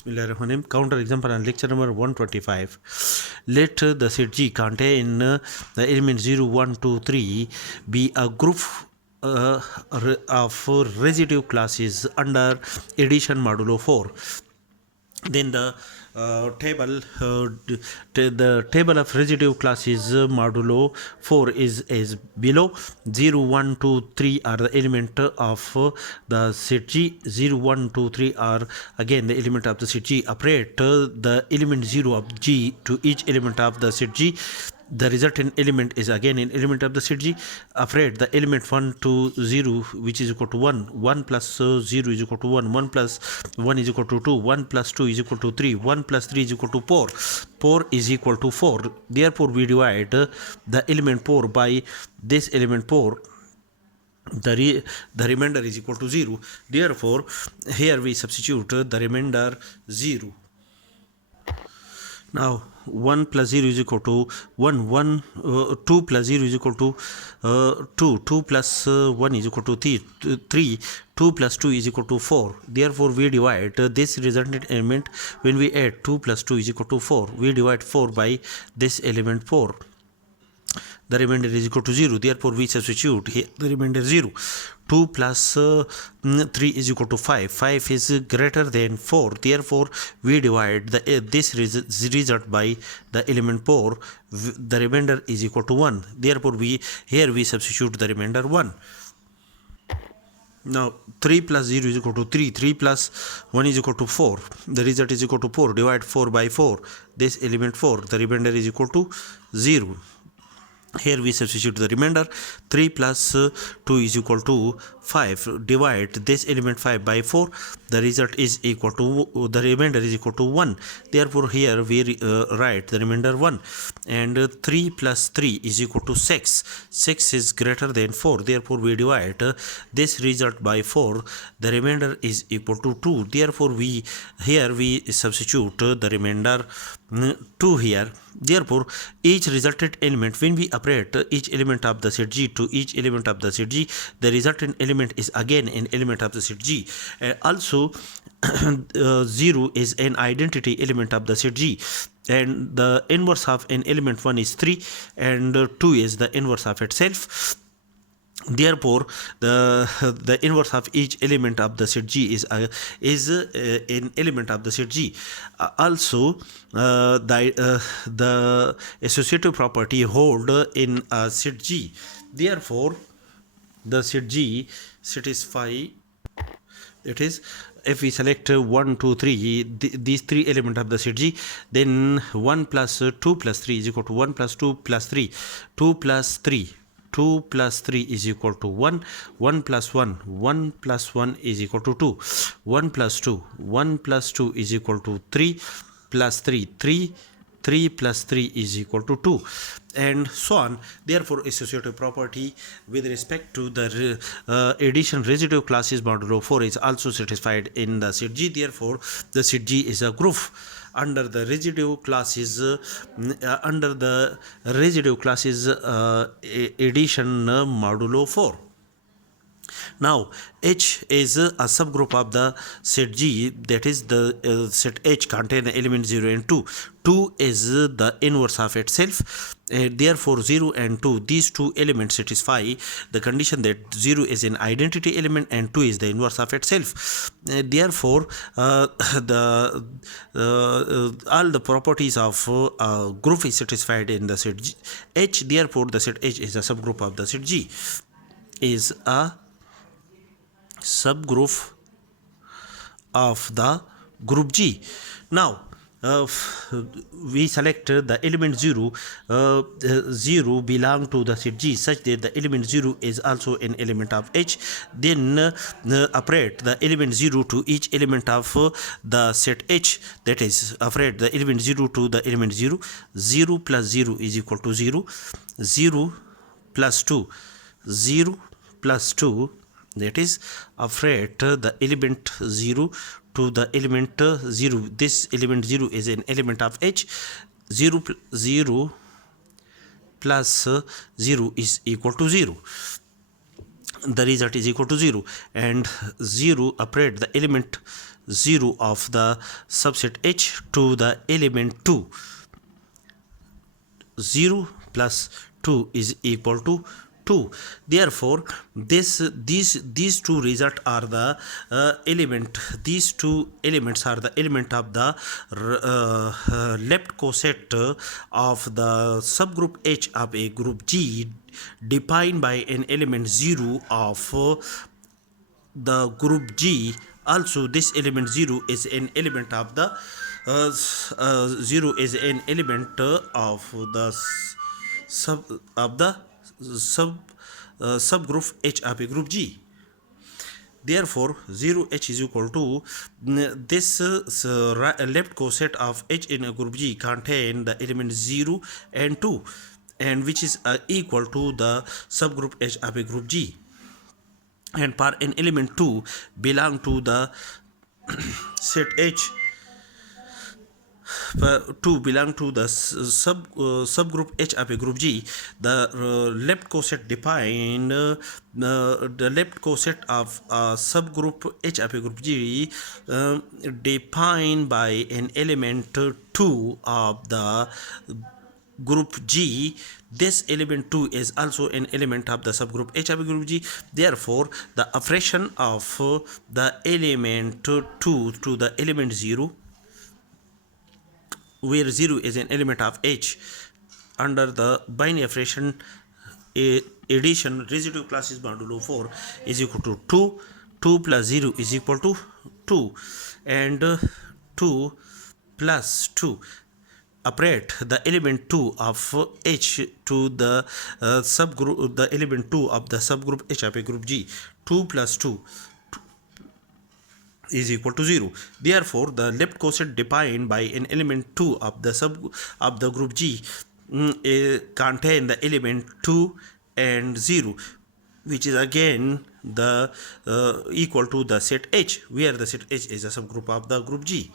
Bismillahirrahmanirrahim. Counter example on lecture number 125. Let the set G contain the element 0, 1, 2, 3 be a group of residue classes under addition modulo 4. Then the table of residue classes modulo 4 is below. 0, 1, 2, 3 are the element of the set G. 0, 1, 2, 3 are again the element of the set G. Operate the element 0 of G to each element of the set G. The resultant element is again an element of the set G. Afraid the element 1 to 0, which is equal to 1. 1 plus 0 is equal to 1. 1 plus 1 is equal to 2. 1 plus 2 is equal to 3. 1 plus 3 is equal to 4. 4 is equal to 4. Therefore, we divide the element 4 by this element 4. The remainder is equal to 0. Therefore, here we substitute the remainder 0. Now 1 plus 0 is equal to 1. 2 plus 0 is equal to 2. 2 plus 1 is equal to 3. 2 plus 2 is equal to 4. Therefore, we divide this resultant element. When we add 2 plus 2 is equal to 4, we divide 4 by this element 4. The remainder is equal to 0. Therefore, we substitute here the remainder 0. 2 plus 3 is equal to 5. 5 is greater than 4. Therefore, we divide this result by the element 4. The remainder is equal to 1. Therefore, we substitute the remainder 1. Now 3 plus 0 is equal to 3. 3 plus 1 is equal to 4. The result is equal to 4. Divide 4 by 4. This element 4. The remainder is equal to 0. Here we substitute the remainder. 3 plus 2 is equal to 5. Divide this element 5 by 4. The result is equal to, the remainder is equal to 1. Therefore, here we write the remainder 1. And 3 plus 3 is equal to 6. 6 is greater than 4. Therefore, we divide this result by 4. The remainder is equal to 2. Therefore, we substitute the remainder 2 here. Therefore, each resultant element, when we operate each element of the set G to each element of the set G, the resultant element is again an element of the set G. Also, 0 is an identity element of the set G. And the inverse of an element 1 is 3, and 2 is the inverse of itself. Therefore, the inverse of each element of the set G is an element of the set G. Also, the associative property hold in a set G. Therefore, the set G satisfy, that is, if we select 1, 2, 3, these three elements of the set G, then 1 plus 2 plus 3 is equal to 1 plus 2 plus 3. 2 plus 3. 2 plus 3 is equal to 1. 1 plus 1. 1 plus 1 is equal to 2. 1 plus 2. 1 plus 2 is equal to 3 plus 3. 3 plus 3 is equal to 2, and so on. Therefore, associative property with respect to the addition residue classes modulo 4 is also satisfied in the set G. Therefore, the set G is a group under the residue classes addition modulo 4. Now, H is a subgroup of the set G, that is the set H contain the element 0 and 2. 2 is the inverse of itself. Therefore, 0 and 2, these two elements satisfy the condition that 0 is an identity element and 2 is the inverse of itself. Therefore, all the properties of group is satisfied in the set G. H. Therefore, the set H is a subgroup of the set G. Is a subgroup of the group G. Now, we select the element 0. 0 belong to the set G such that the element 0 is also an element of H. Then operate the element 0 to each element of the set H, that is, operate the element 0 to the element 0. 0 plus 0 is equal to 0. 0 plus 2. 0 plus 2, that is, operate the element 0 to the element 0. This element 0 is an element of H. 0 plus 0 is equal to 0. The result is equal to 0, and 0 operate the element 0 of the subset H to the element 2. 0 plus 2 is equal to 2. Therefore, these two result are the element. These two elements are the element of the left coset of the subgroup H of a group G, defined by an element 0 of the group G. Also, this element 0 is an element of the 0 is an element of the subgroup H of a group G. Therefore, 0H is equal to this left coset of H in a group G contain the element 0 and 2, and which is equal to the subgroup H of a group G. And for an element 2 belong to the set H, 2 belong to the subgroup H of a group G, the left coset defined the left coset of subgroup H of a group G defined by an element 2 of the group G. This element 2 is also an element of the subgroup H of a group G. Therefore, the operation of the element 2 to the element 0, where 0 is an element of H, under the binary operation addition residue classes modulo 4 is equal to 2. 2 plus 0 is equal to 2, and 2 plus 2. Operate the element 2 of H to the subgroup, the element 2 of the subgroup H of a group G. 2 plus 2 is equal to 0. Therefore, the left coset defined by an element 2 of the group G contain the element 2 and 0, which is again the equal to the set H, where the set H is a subgroup of the group G.